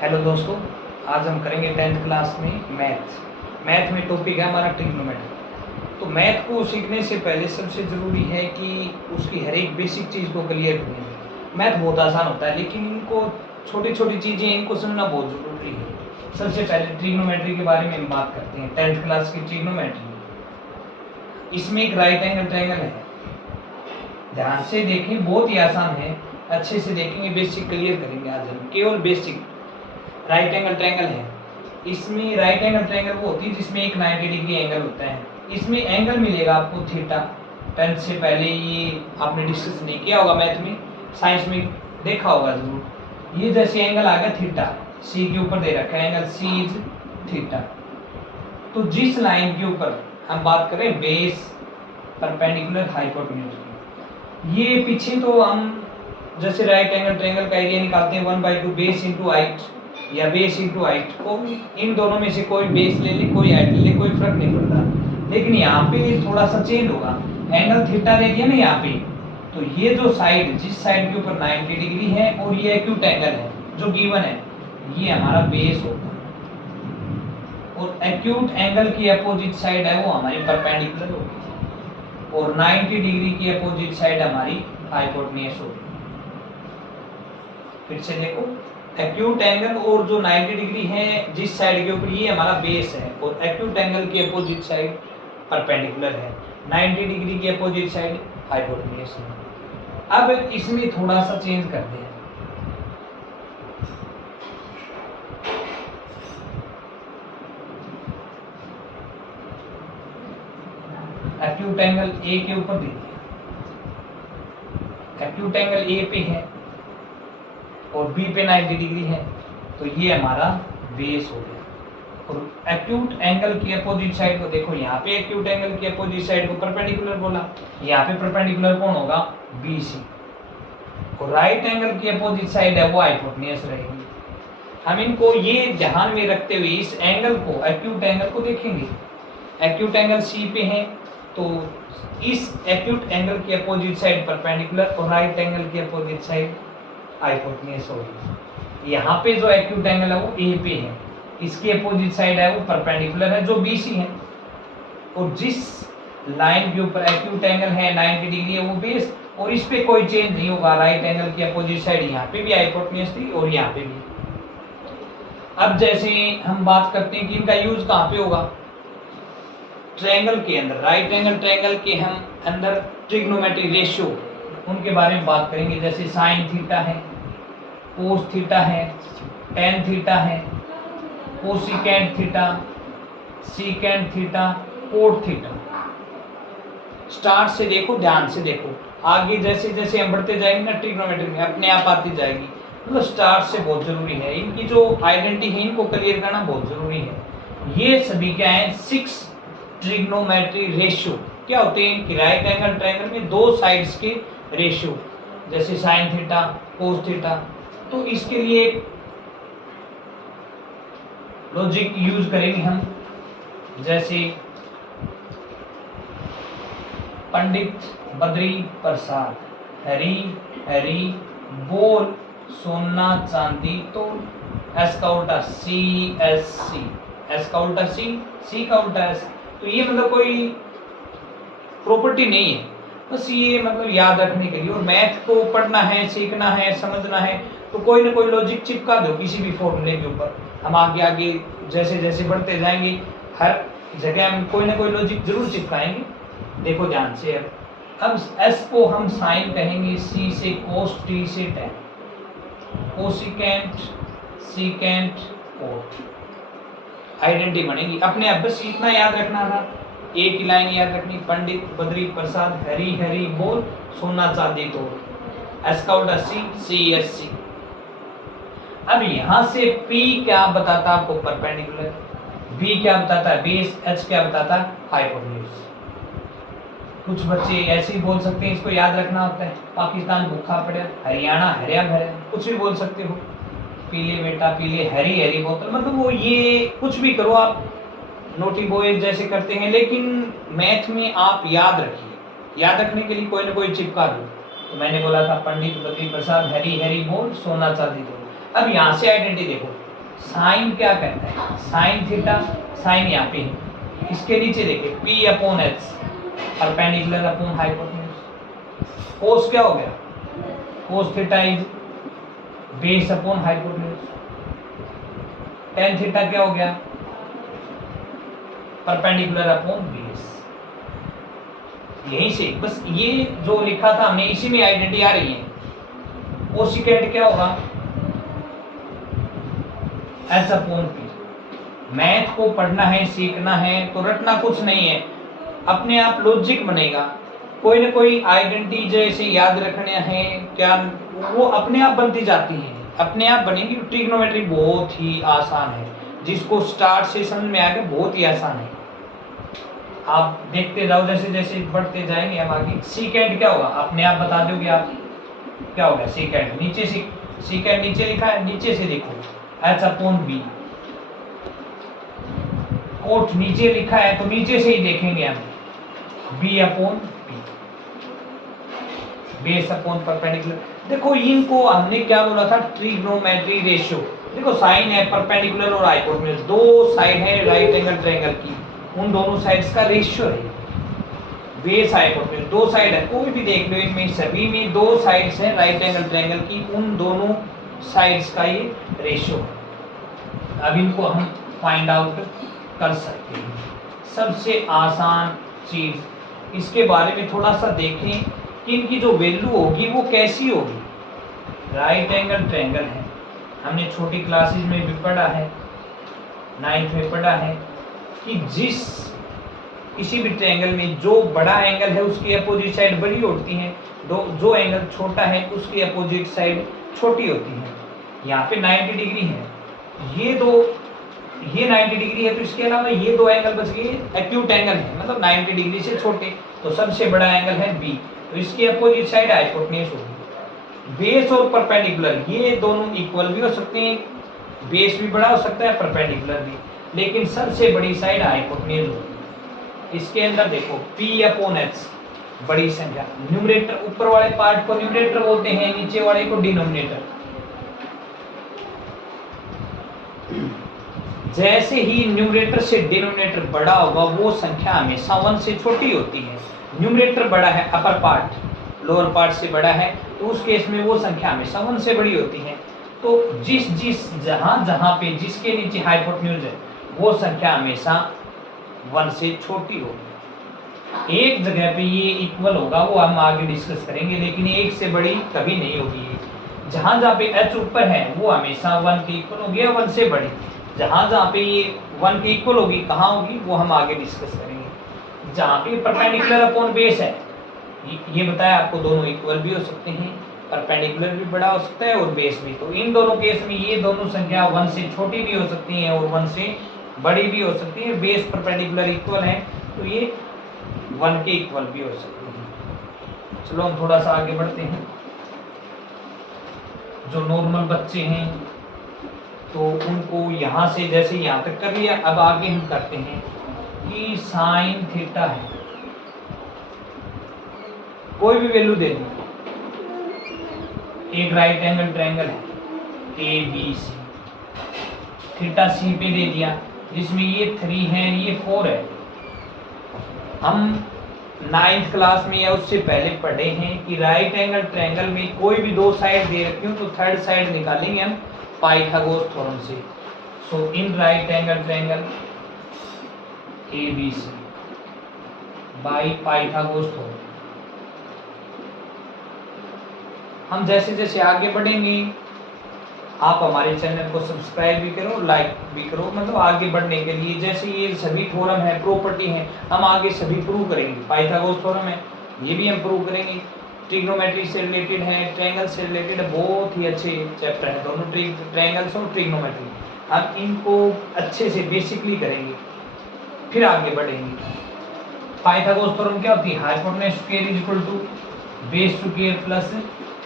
Hello दोस्तों, आज हम करेंगे 10th क्लास में मैथ में टॉपिक है हमारा ट्रिग्नोमेट्री। तो मैथ को सीखने से पहले सबसे ज़रूरी है कि उसकी हर एक बेसिक चीज़ को क्लियर करें। मैथ बहुत आसान होता है लेकिन इनको छोटी छोटी चीज़ें इनको समझना बहुत ज़रूरी है। सबसे पहले ट्रिग्नोमेट्री के बारे में हम बात करते हैं। 10th क्लास की ट्रिग्नोमेट्री, इसमें एक राइट एंगल ट्रायंगल है। ध्यान से देखें, बहुत ही आसान है, अच्छे से देखेंगे, बेसिक क्लियर करेंगे। आज हम केवल बेसिक राइट एंगल ट्रायंगल है। इसमें राइट एंगल ट्रायंगल वो होती है जिसमें एक 90 डिग्री एंगल होता है। इसमें एंगल मिलेगा आपको थीटा। 10th से पहले ये आपने डिस्कस नहीं किया होगा, मैथ में साइंस में देखा होगा जरूर। ये जैसे एंगल आ गया थीटा, सी के ऊपर दे रखा है एंगल सी इज थीटा। तो जिस लाइन के ऊपर हम बात करें बेस परपेंडिकुलर हाइपोटेन्यूज की, ये पीछे तो हम जैसे राइट एंगल ट्रायंगल का एरिया निकालते हैं 1/2 बेस इंटू हाइट या बेस इंटू हाइट, को इन दोनों में से कोई बेस ले ले कोई हाइट ले ले, कोई फर्क नहीं पड़ता। लेकिन यहाँ पे थोड़ा सा चेंज होगा, एंगल थीटा दे दिया ना यहाँ पे, तो ये जो साइड जिस साइड के ऊपर 90 डिग्री है और ये एक्यूट एंगल है जो गिवन है, ये हमारा बेस होगा और एक्यूट एंगल की अपोजिट साइड है वो हमारी परपेंडिकुलर होगी और 90 डिग्री की अपोजिट साइड हमारी हाइपोटेन्यूज होगी। फिर से देखो, एक्यूट एंगल और जो 90 डिग्री है जिस साइड के ऊपर, ये हमारा बेस है और एक्यूट एंगल की अपोजिट साइड परपेंडिकुलर है, 90 डिग्री की अपोजिट साइड हाइपोटेन्यूज है। अब इसमें थोड़ा सा चेंज करते हैं। एक्यूट एंगल ए के ऊपर दे दिया, एक्यूट एंगल ए पे है और बी पे 90 डिग्री है, तो ये हमारा बेस हो गया। और एक्यूट एंगल की अपोजिट साइड को देखो, यहाँ पे एक्यूट एंगल की अपोजिट साइड को परपेंडिकुलर बोला, यहाँ पे परपेंडिकुलर कौन होगा, बीसी। और राइट एंगल की अपोजिट साइड है वो हाइपोटेन्यूज रहेगी। हम इनको ये ध्यान में रखते हुए इस एंगल को, एक्यूट एंगल को देखेंगे। एक्यूट एंगल सी पे है तो इस एक्यूट एंगल की अपोजिट साइड परपेंडिकुलर और राइट एंगल की अपोजिट साइड हाइपोटेन्यूज होगी। यहाँ पे जो एक्यूट एंगल है वो ए पे है, इसकी अपोजिट साइड है वो परपेंडिकुलर है जो बीसी है। और जिस लाइन के ऊपर एक्यूट एंगल है 90 डिग्री है वो बेस, और इस पे कोई चेंज नहीं होगा। राइट एंगल की अपोजिट साइड यहाँ पे भी हाइपोटेन्यूज थी और यहाँ पे भी। अब जैसे हम बात करते हैं कि इनका यूज कहाँ पे होगा, ट्रायंगल के अंदर, राइट एंगल ट्रायंगल के हम अंदर ट्रिग्नोमेट्री रेशियो उनके बारे में बात करेंगे। जैसे साइन थीटा है, कोस थीटा है, टेन थीटा है, cosecant theta, secant theta, cot theta. Start से देखो, ध्यान से देखो, आगे जैसे जैसे हम बढ़ते जाएंगे ना ट्रिग्नोमेट्री में अपने आप आती जाएगी। मतलब स्टार्ट से बहुत जरूरी है, इनकी जो आइडेंटिटी है इनको क्लियर करना बहुत जरूरी है। ये सभी क्या है, 6 ट्रिग्नोमेट्री रेशियो क्या होते हैं कि राइट एंगल ट्रायंगल में दो साइड्स के रेशियो, जैसे साइन थीटा, कोस थीटा। तो इसके लिए लॉजिक यूज करेंगे हम, जैसे पंडित बद्री प्रसाद, हरी हरी बोल, सोना चांदी तोल। एस का उल्टा सी एस सी, एस का उल्टा सी, सी का उल्टा एस। तो ये मतलब कोई प्रॉपर्टी नहीं है, बस ये मतलब याद रखने के लिए। और मैथ को पढ़ना है, सीखना है, समझना है तो कोई ना कोई लॉजिक चिपका दो किसी भी फॉर्मूले के ऊपर। हम आगे आगे जैसे जैसे बढ़ते जाएंगे हर जगह हम कोई ना कोई लॉजिक जरूर चिपकाएंगे। देखो ध्यान से, अब एस को हम साइन कहेंगे, सी से कोस, टी से tan, cosecant, secant, cot. Identity बनेगी अपने आप, बस इतना याद रखना था, एक ही लाइन याद रखनी, पंडित बद्री प्रसाद, हरी हरी बोल, सोना चांदी तोल। एस का उल्टा सी, सी एस सी। अब यहां से P क्या बताता है आपको, परपेंडिकुलर, B क्या बताता है, बेस, H क्या बताता है, हाइपोटेन्यूज। कुछ बच्चे ऐसे ही बोल सकते हैं, इसको याद रखना होता है। पाकिस्तान भूखा पड़ा, हरियाणा हरिया भरा, कुछ भी बोल सकते हो। पीले बेटा पीले, हरी हरी बोतल, मतलब वो ये कुछ भी करो आप, नोटी बॉयज जैसे करते हैं। लेकिन मैथ में आप याद रखिए, याद रखने के लिए कोई ना कोई चिपका दो। तो मैंने बोला था पंडित बद्री प्रसाद, हरी हरी बोल, सोना चांदी दो। अब यहाँ से आइडेंटिटी देखो, साइन क्या कहता है, साइन थीटा, साइन यहाँ पे है, इसके नीचे देखिए P upon H perpendicular upon hypotenuse. Cos क्या हो गया, cos theta is base upon hypotenuse. Tan theta क्या हो गया, परपेंडिकुलर अपॉन बेस। यहीं से बस ये जो लिखा था हमने इसी में आइडेंटिटी आ रही है। कोसिकेंट क्या होगा, H अपॉन P। मैथ को पढ़ना है, सीखना है तो रटना कुछ नहीं है, अपने आप लॉजिक बनेगा। कोई ना कोई आइडेंटिटी जैसे याद रखने हैं क्या, वो अपने आप बनती जाती हैं, अपने आप बनेंगी। ट्रिग्नोमेट्री बहुत ही आसान है, जिसको स्टार्ट से समझ में आएगा बहुत ही आसान है। आप देखते जाओ जैसे जैसे बढ़ते जाएंगे हम आगे। सीकेंट क्या होगा, अपने आप बता दोगे आप क्या होगा सीकेंट। नीचे से सीकेंट नीचे लिखा है, नीचे से देखो H अपॉन B। कोट नीचे लिखा है तो नीचे से ही देखेंगे हम, B upon P, base upon perpendicular. देखो इनको हमने क्या बोला था, ट्रिग्नोमेट्री रेशियो। देखो साइन है, परपेंडिकुलर और हाइपोटेन्यूज, दो साइड है राइट एंगल ट्रायंगल की, उन दोनों साइड्स का रेशियो है। बेस हाइपोटेन्यूज दो साइड है, कोई भी देख लो इनमें सभी में दो साइड्स हैं राइट एंगल ट्रायंगल की, उन दोनों साइड्स का ये रेशियो है। अब इनको हम फाइंड आउट कर सकते हैं। सबसे आसान चीज, इसके बारे में थोड़ा सा देखें कि इनकी जो वैल्यू होगी वो कैसी होगी। राइट एंगल ट्रायंगल है, हमने छोटी क्लासेस में भी पढ़ा है, 9th में पढ़ा है कि जिस किसी भी ट्रायंगल में जो बड़ा एंगल है उसकी अपोजिट साइड बड़ी होती है, जो एंगल छोटा है उसकी अपोजिट साइड छोटी होती है। यहाँ पे 90 डिग्री है, ये 90 डिग्री है, तो इसके अलावा ये दो एंगल बच गए एक्यूट एंगल है, मतलब 90 डिग्री से छोटे, तो सबसे बड़ा एंगल है B, तो इसकी अपोजिट साइड हाइपोटेन्यूज होगी। बेस और परपेंडिकुलर ये दोनों इक्वल भी हो सकते हैं, बेस भी बड़ा हो सकता है परपेंडिकुलर भी, लेकिन सबसे बड़ी साइड हाइपोटेन्यूज होगी। इसके अंदर देखो P अपॉन H बड़ी संख्या, न्यूमरेटर ऊपर वाले पार्ट को न्यूमरेटर बोलते हैं, नीचे वाले को डिनोमिनेटर। जैसे ही न्यूमरेटर से डिनोमिनेटर बड़ा होगा वो संख्या हमेशा 1 से छोटी होती है। न्यूमरेटर बड़ा है, अपर पार्ट लोअर पार्ट से बड़ा है, तो उस केस में वो संख्या हमेशा 1 से बड़ी होती है। तो जिस जहां पे जिसके नीचे हाइपोटेन्यूज है वो संख्या हमेशा 1 से छोटी होगी। एक जगह पे ये इक्वल होगा, वो हम आगे डिस्कस करेंगे, लेकिन एक से बड़ी कभी नहीं होगी। जहां पे H ऊपर है वो हमेशा 1 के इक्वल होगी या 1 से बड़ी। जहां पे ये 1 के इक्वल होगी कहाँ होगी वो हम आगे डिस्कस करेंगे। जहाँ पे परपेंडिकुलर अपॉन बेस है, ये बताया आपको, दोनों इक्वल भी हो सकते हैं, परपेंडिकुलर भी बड़ा हो सकता है और बेस भी। तो इन दोनों केस में ये दोनों संख्या 1 से छोटी भी हो सकती हैं और 1 से बड़ी भी हो सकती है। बेस परपेंडिकुलर इक्वल है तो ये 1 के इक्वल भी हो सकती है। चलो हम थोड़ा सा आगे बढ़ते हैं। जो नॉर्मल बच्चे हैं तो उनको यहाँ से जैसे यहाँ तक कर लिया, अब आगे हम करते हैं कि साइन थीटा है, कोई भी वैल्यू दे दो, एक राइट एंगल ट्रायंगल है ABC, थीटा C पे दे दिया, जिसमें ये 3 है ये 4 है। हम 9th क्लास में या उससे पहले पढ़े हैं कि राइट एंगल ट्रायंगल में कोई भी दो साइड दे रखी हो तो थर्ड साइड निकालेंगे हम पाइथागोरस थ्योरम से। So in right angle triangle ABC by Pythagoras theorem. हम जैसे जैसे आगे बढ़ेंगे, आप हमारे चैनल को सब्सक्राइब भी करो, लाइक भी करो, मतलब आगे बढ़ने के लिए। जैसे ये सभी थ्योरम है, प्रॉपर्टी है, हम आगे सभी प्रूव करेंगे। पाइथागोरस थ्योरम है ये भी हम प्रूव करेंगे, ट्रिग्नोमेट्री से रिलेटेड है, ट्रायंगल से रिलेटेड है, बहुत ही अच्छे चैप्टर है दोनों, ट्रायंगल्स और ट्रिग्नोमेट्री। हम इनको अच्छे से बेसिकली करेंगे, फिर आगे बढ़ेंगे। पाइथागोरस थ्योरम क्या होती है, hypotenuse square is equal to base square plus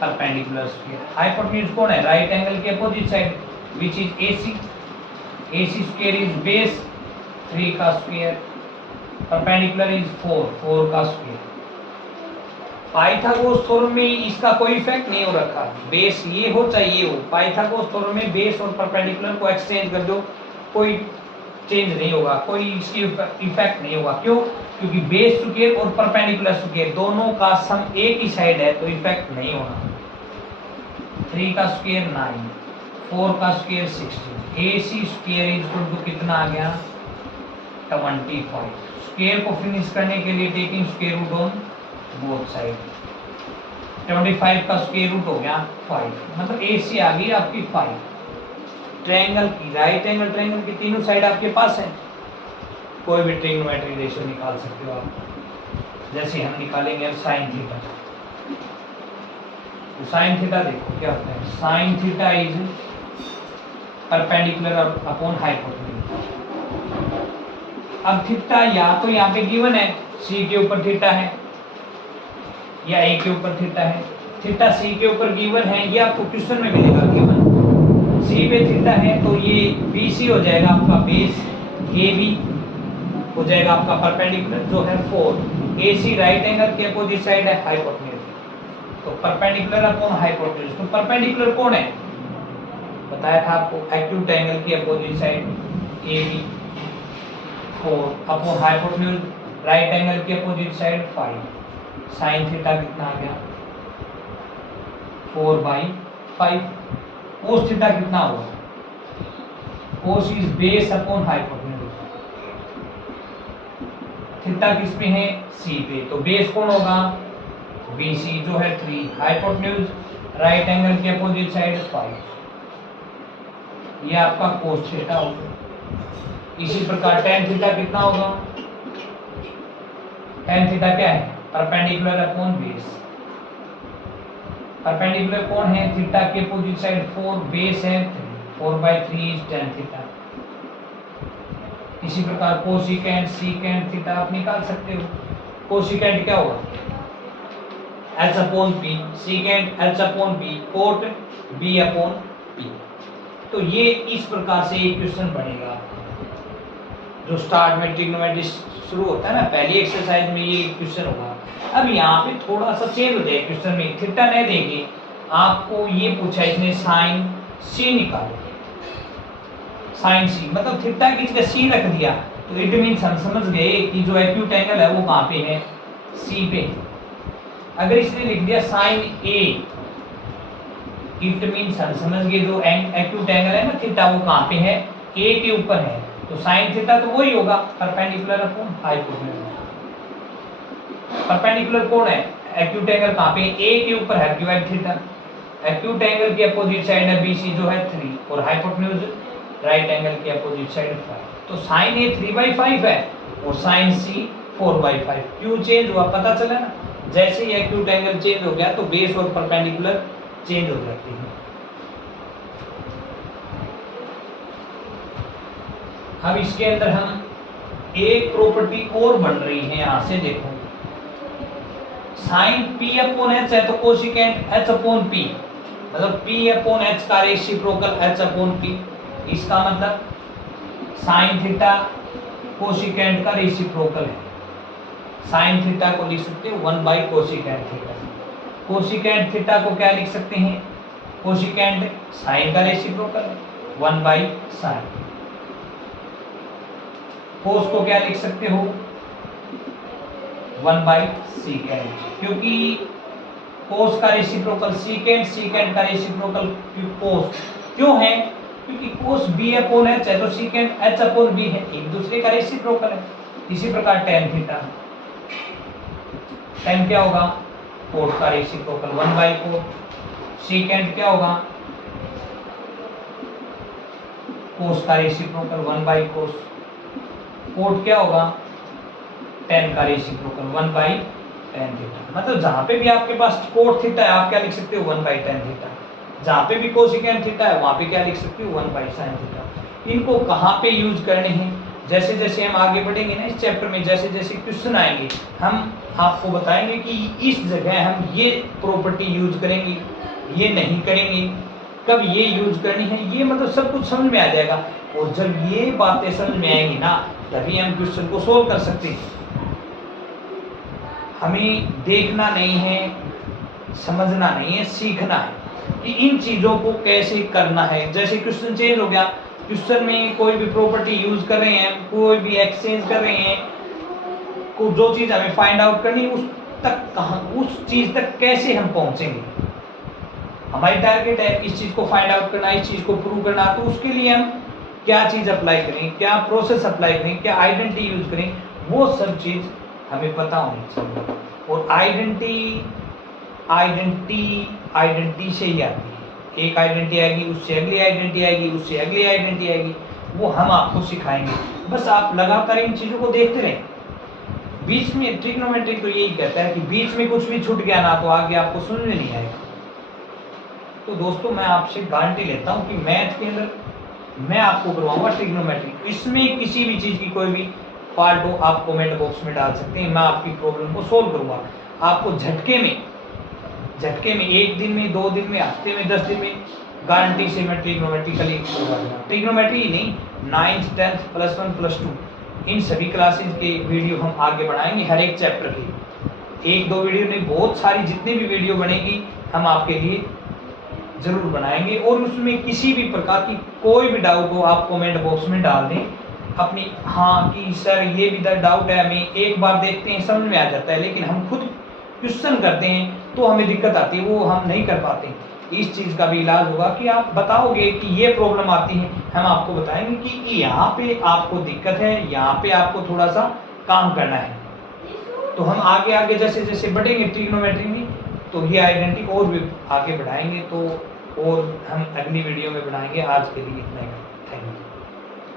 perpendicular square. Hypotenuse कौन है, राइट एंगल के opposite side which is AC square is base 3 का स्क्वायर, परपेंडिकुलर इज 4 का स्क्वायर। पाइथागोरस थ्योरम में इसका कोई इफेक्ट नहीं हो रखा, बेस ये हो चाहे ये हो, पाइथागोरस थ्योरम में बेस और परपेंडिकुलर को एक्सचेंज कर दो, कोई चेंज नहीं होगा, कोई इसकी इफेक्ट नहीं होगा। क्यों? क्योंकि बेस स्क्वायर और परपेंडिकुलर स्क्वायर दोनों का सम एक ही साइड है, तो इफेक्ट नहीं होना। 3 का स्क्वायर 9, 4 का square 16, AC square equal to कितना आ गया 25। स्क्वायर को फिनिश करने के लिए taking square root on both side, 25 का स्क्वायर रूट हो गया 5, मतलब AC आ गई आपकी 5। ट्रायंगल की राइट एंगल ट्रायंगल की तीनों साइड आपके पास है, कोई भी ट्रिग्नोमेट्री रेशियो निकाल सकते हो आप। जैसे हम निकालेंगे अब साइन थीटा, तो साइन थीटा देखो क्या होता है, sine theta is perpendicular upon hypotenuse. अब थीटा या तो यहाँ पे गिवन है सी के ऊपर थीटा है या ए के ऊपर थीटा है। थीटा सी के ऊपर गिवन है, ये आपको क्वेश्चन में मिलेगा गिवन। सी पे थीटा है तो ये बीसी हो जाएगा आपका बेस, ए बी हो जाएगा आपका परपेंडिकुलर जो है 4, AC राइट एंगल के अपोजिट साइड है हाइपोटेन्यूज, तो परपेंडिकुलर अपॉन हाइपोटेन्यूज। तो परपेंडिकुलर कौन है बताया था आपको, एक्यूट एंगल की opposite side AB 4 upon hypotenuse right angle की अपोजिट साइड 5। साइन थीटा कितना आ गया 4/5। कोस थीटा कितना होगा, cos is base upon hypotenuse. Theta किस पे है सी पे, तो बेस कौन होगा BC जो है 3, हाइपोटेन्यूज राइट एंगल के अपोजिट साइड 5, ये आपका कोस थीटा होगा। इसी प्रकार टेन थीटा कितना होगा, टेन थीटा क्या है परपेंडिकुलर अपॉन बेस। परपेंडिकुलर कौन है थीटा के अपोजिट साइड 4, बेस है 3, 4/3 इज टेन थीटा। इसी प्रकार कोसिकेंट सीकेंट थीटा आप निकाल सकते हो। कोसिकेंट क्या होगा h/p, secant h/p, coat b/p। तो ये इस प्रकार से एक क्वेश्चन बनेगा जो स्टार्ट में ट्रिग्नोमेट्री शुरू होता है ना, पहली एक्सरसाइज में ये क्वेश्चन होगा। अब यहाँ पे थोड़ा सा चेंज हो जाए क्वेश्चन में, थीटा नहीं देंगे आपको, ये पूछा इसने साइन सी निकालो, साइन सी मतलब थीटा की जगह सी रख दिया, तो इट मीन्स हम समझ गए कि जो एक्यूट एंगल है वो कहाँ पे है सी पे। अगर इसने लिख दिया साइन ए, इट मीन्स हम समझ गए जो एक्यूट एंगल है ना थीटा वो कहाँ पे है ए के ऊपर है, तो साइन थीटा तो वही होगा परपेंडिकुलर अपॉन हाइपोटेन्यूज। परपेंडिकुलर कौन है एक्यूट एंगल कहाँ पे ए के ऊपर है क्यूब थीटा, एक्यूट एंगल के अपोजिट साइड है BC जो है 3 और हाइपोटेन्यूज राइट एंगल के अपोजिट साइड 5। तो साइन ए 3/5 है और साइन सी 4/5। क्यों चेंज हुआ पता चला ना, जैसे ही एक्यूट एंगल चेंज हो गया तो बेस और परपेंडिकुलर चेंज हो जाती है। अब इसके अंदर हम एक प्रॉपर्टी और बन रही है, यहां से देखो साइन P/H है तो कोसिकेंट H/P, मतलब P/H का रेसिप्रोकल H/P। इसका मतलब साइन थीटा कोसिकेंट का रेसिप्रोकल है, साइन थीटा को लिख सकते हो 1/कोसिकेंट थीटा। कोसिकेंट थीटा को क्या लिख सकते हैं, कोसिकेंट साइन का रेसिप्रोकल है 1/साइन। कोस को क्या लिख सकते हो 1/सीकेंट, क्योंकि कोस का रेसिप्रोकल सीकेंट, सीकेंट का रेसिप्रोकल कोस। क्यों है, क्योंकि कोस B/H है तो सीकेंट H/B है, एक दूसरे का रेसिप्रोकल है। इसी प्रकार टेन थीटा, टेन क्या होगा कोट का रेसिप्रोकल 1/कोट। सीकेंट क्या होगा कोस का रेसिप्रोकल 1/कोस। कोट क्या होगा टेन का रेसिप्रोकल 1/tan थीटा। मतलब जहां पे भी आपके पास कोट थीटा है आप क्या लिख सकते हो 1/tan थीटा, जहां पे भी कोसिकेंट थीटा है वहां पे क्या लिख सकते हो 1/sin थीटा। इनको कहां पे यूज करने हैं, जैसे जैसे हम आगे बढ़ेंगे ना इस चैप्टर में, जैसे जैसे क्वेश्चन आएंगे हम आपको बताएंगे कि इस जगह हम ये प्रॉपर्टी यूज करेंगे, ये नहीं करेंगे, कब ये यूज करनी है, ये मतलब सब कुछ समझ में आ जाएगा। और जब ये बातें समझ में आएंगी ना तभी हम क्वेश्चन को सोल्व कर सकते हैं। हमें देखना नहीं है, समझना नहीं है, सीखना है कि इन चीज़ों को कैसे करना है। जैसे क्वेश्चन चेंज हो गया, क्वेश्चन में कोई भी प्रॉपर्टी यूज कर रहे हैं, कोई भी एक्सचेंज कर रहे हैं, को जो चीज़ हमें फाइंड आउट करनी है, उस तक कहाँ, उस चीज़ तक कैसे हम पहुंचेंगे। हमारी टारगेट है इस चीज़ को फाइंड आउट करना, इस चीज़ को प्रूव करना, तो उसके लिए हम क्या चीज़ अप्लाई करें, क्या प्रोसेस अप्लाई करें, क्या आइडेंटिटी यूज करें, वो सब चीज़ हमें पता होनी चाहिए। और आइडेंटिटी से ही आती है। एक आइडेंटिटी आएगी, उससे अगली आइडेंटिटी आएगी, उससे अगली आइडेंटिटी आएगी, वो हम आपको सिखाएंगे। बस आप लगातार इन चीज़ों को देखते रहें। बीच में ट्रिग्नोमेट्री तो यही कहता है कि बीच में कुछ भी छूट गया ना तो आगे आपको समझ में नहीं आएगा। तो दोस्तों मैं आपसे गारंटी लेता हूँ कि मैथ के अंदर मैं आपको करवाऊंगा ट्रिग्नोमेट्री। इसमें किसी भी चीज़ की कोई भी फॉल्ट हो आप कमेंट बॉक्स में डाल सकते हैं, मैं आपकी प्रॉब्लम को सोल्व करूंगा। आपको झटके में 1 दिन में, 2 दिन में, हफ्ते में, 10 दिन में गारंटी से मैं ट्रिग्नोमेट्री करवा दूंगा। ट्रिग्नोमेट्री ही नहीं, 9th 10th +1 +2 इन सभी क्लासेज के वीडियो हम आगे बढ़ाएंगे। हर एक चैप्टर के 1-2 वीडियो नहीं, बहुत सारी जितनी भी वीडियो बनेगी हम आपके लिए जरूर बनाएंगे। और उसमें किसी भी प्रकार की कोई भी डाउट हो आप कमेंट बॉक्स में डाल दें अपनी, हाँ कि सर ये भी डाउट है, हमें एक बार देखते हैं समझ में आ जाता है, लेकिन हम खुद क्वेश्चन करते हैं तो हमें दिक्कत आती है, वो हम नहीं कर पाते। इस चीज़ का भी इलाज होगा कि आप बताओगे कि ये प्रॉब्लम आती है, हम आपको बताएंगे कि यहाँ पे आपको दिक्कत है, यहाँ पे आपको थोड़ा सा काम करना है। तो हम आगे आगे जैसे जैसे बढ़ेंगे ट्रिग्नोमेट्री में, तो ये आइडेंटिटी और भी आगे बढ़ाएंगे। तो और हम अगली वीडियो में बढ़ाएंगे। आज के लिए इतना ही, थैंक यू।